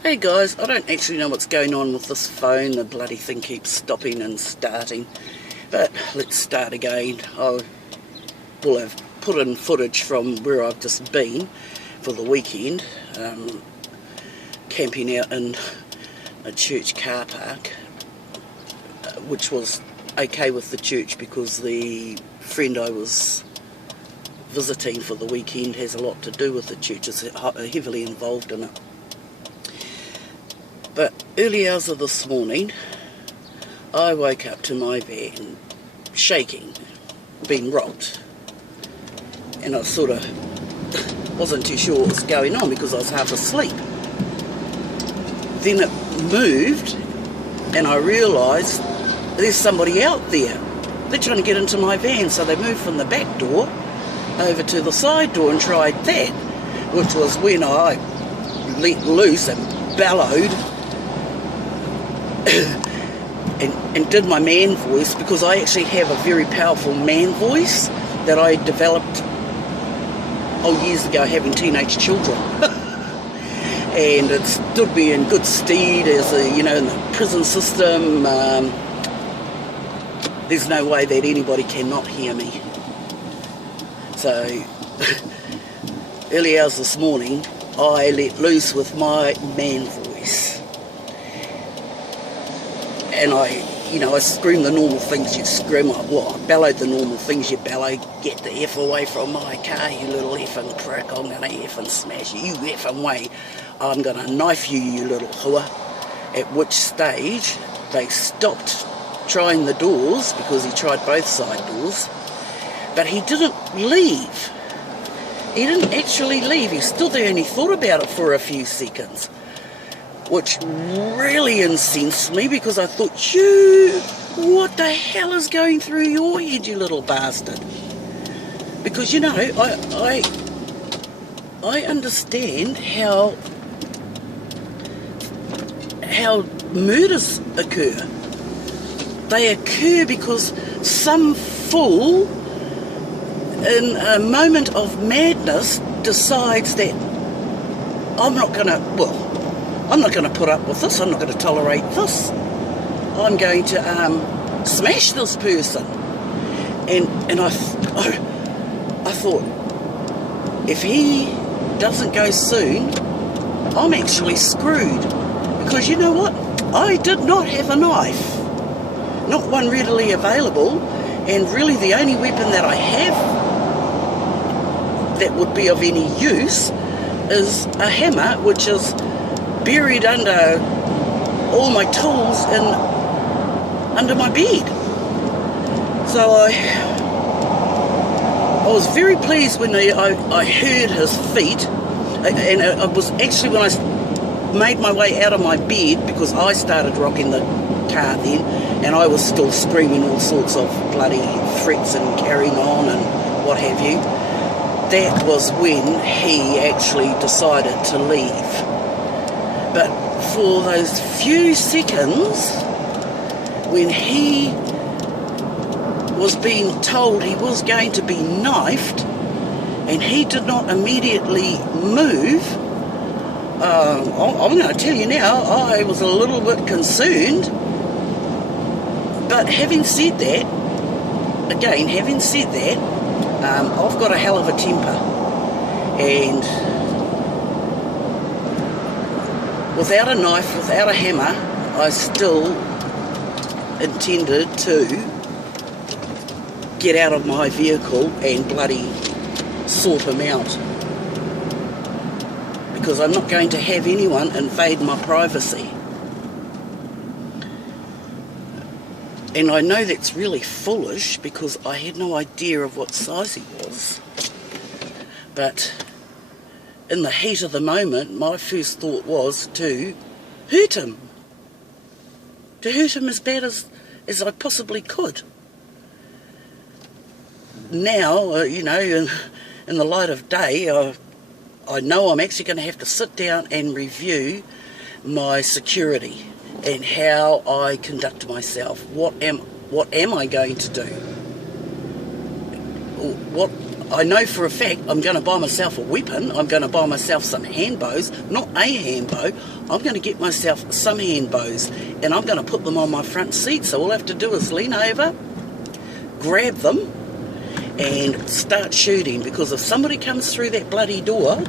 Hey guys, I don't actually know what's going on with this phone. The bloody thing keeps stopping and starting. But let's start again. I will have put in footage from where I've just been for the weekend, camping out in a church car park, which was okay with the church because the friend I was visiting for the weekend has a lot to do with the church, is heavily involved in it. But early hours of this morning, I woke up to my van shaking, being rocked, and I sort of wasn't too sure what was going on because I was half asleep. Then it moved, and I realised there's somebody out there. They're trying to get into my van, so they moved from the back door over to the side door and tried that, which was when I let loose and bellowed and did my man voice, because I actually have a very powerful man voice that I developed years ago, having teenage children. And it stood me in good stead as in the prison system. There's no way that anybody cannot hear me. So early hours this morning, I let loose with my man voice. And I screamed the normal things you scream. I bellowed the normal things you bellow. Get the F away from my car, you little effing prick. I'm going to effing smash you. You effing way. I'm going to knife you, you little hua. At which stage, they stopped trying the doors, because he tried both side doors. But he didn't leave. He didn't actually leave. He stood there and he thought about it for a few seconds, which really incensed me, because I thought, what the hell is going through your head, you little bastard? Because, I understand how murders occur. They occur because some fool, in a moment of madness, decides that I'm not going to put up with this, I'm not going to tolerate this. I'm going to smash this person. And I thought, if he doesn't go soon, I'm actually screwed. Because you know what? I did not have a knife. Not one readily available. And really the only weapon that I have that would be of any use is a hammer, which is buried under all my tools under my bed. So I was very pleased when I heard his feet, and it was actually when I made my way out of my bed, because I started rocking the car then, and I was still screaming all sorts of bloody threats and carrying on and what have you. That was when he actually decided to leave. But for those few seconds, when he was being told he was going to be knifed, and he did not immediately move, I'm going to tell you now, I was a little bit concerned. But having said that, I've got a hell of a temper, and without a knife, without a hammer, I still intended to get out of my vehicle and bloody sort him out. Because I'm not going to have anyone invade my privacy. And I know that's really foolish, because I had no idea of what size he was. But in the heat of the moment, my first thought was to hurt him. To hurt him as bad as I possibly could. Now, in the light of day, I know I'm actually going to have to sit down and review my security and how I conduct myself. What am I going to do? What I know for a fact I'm going to buy myself a weapon. I'm going to buy myself some hand bows, not a hand bow. I'm going to get myself some hand bows, and I'm going to put them on my front seat. So all I have to do is lean over, grab them, and start shooting. Because if somebody comes through that bloody door,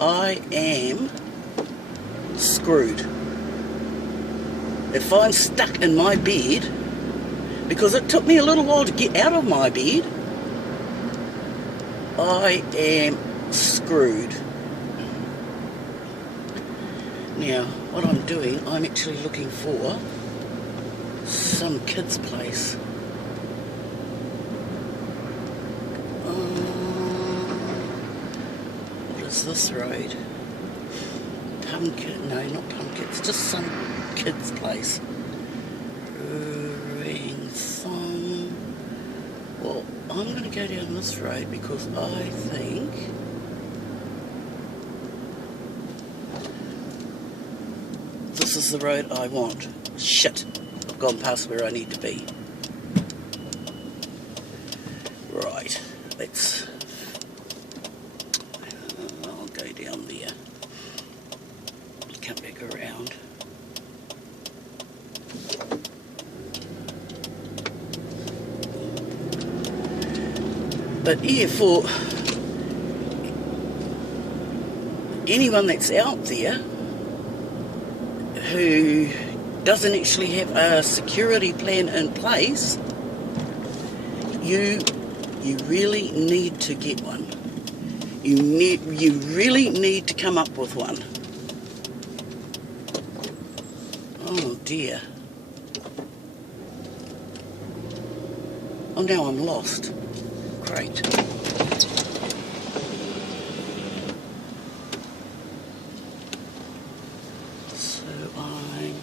I am screwed. If I'm stuck in my bed, because it took me a little while to get out of my bed, I am screwed. Now, what I'm doing, I'm actually looking for some kid's place. What is this road? Pumpkin? No, not Pumpkin. It's just some kid's place. Well, I'm going to go down this road because I think this is the road I want. Shit, I've gone past where I need to be. Right, let's... I'll go down there. Come back around. But yeah, for anyone that's out there who doesn't actually have a security plan in place, you really need to get one. You really need to come up with one. Oh dear. Oh, now I'm lost. Great. So I'm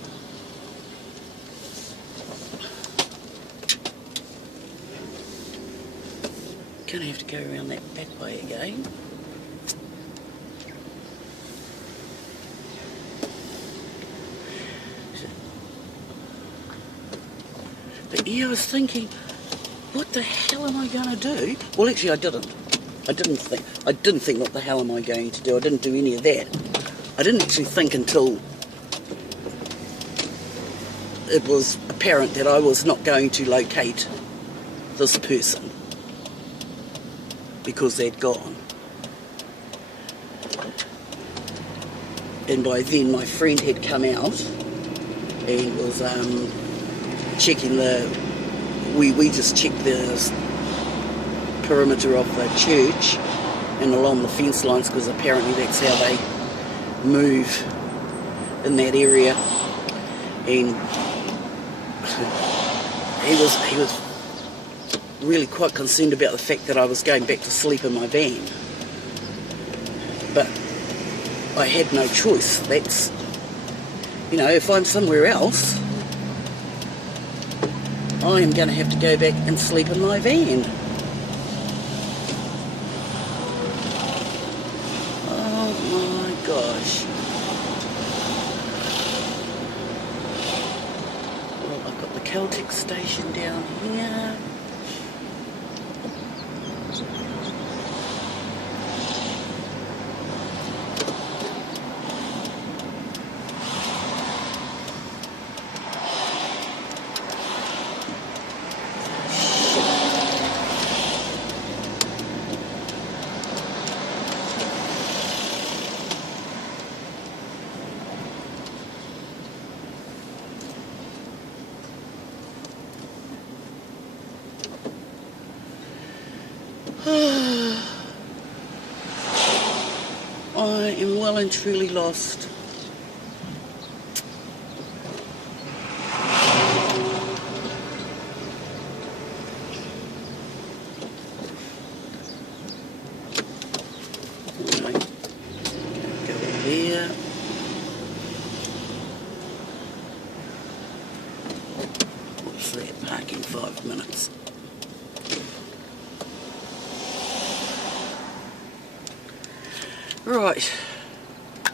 gonna have to go around that back way again. But yeah, I was thinking, what the hell am I going to do? Well, actually, I didn't. I didn't think, what the hell am I going to do? I didn't do any of that. I didn't actually think until it was apparent that I was not going to locate this person because they'd gone. And by then, my friend had come out and was checking the... We just checked the perimeter of the church and along the fence lines, because apparently that's how they move in that area. And he was really quite concerned about the fact that I was going back to sleep in my van. But I had no choice. That's, you know, if I'm somewhere else, I am going to have to go back and sleep in my van. Oh my gosh. Well, I've got the Celtic station down here. I am well and truly lost. Right. Go there. What's that? Parking 5 minutes. Right.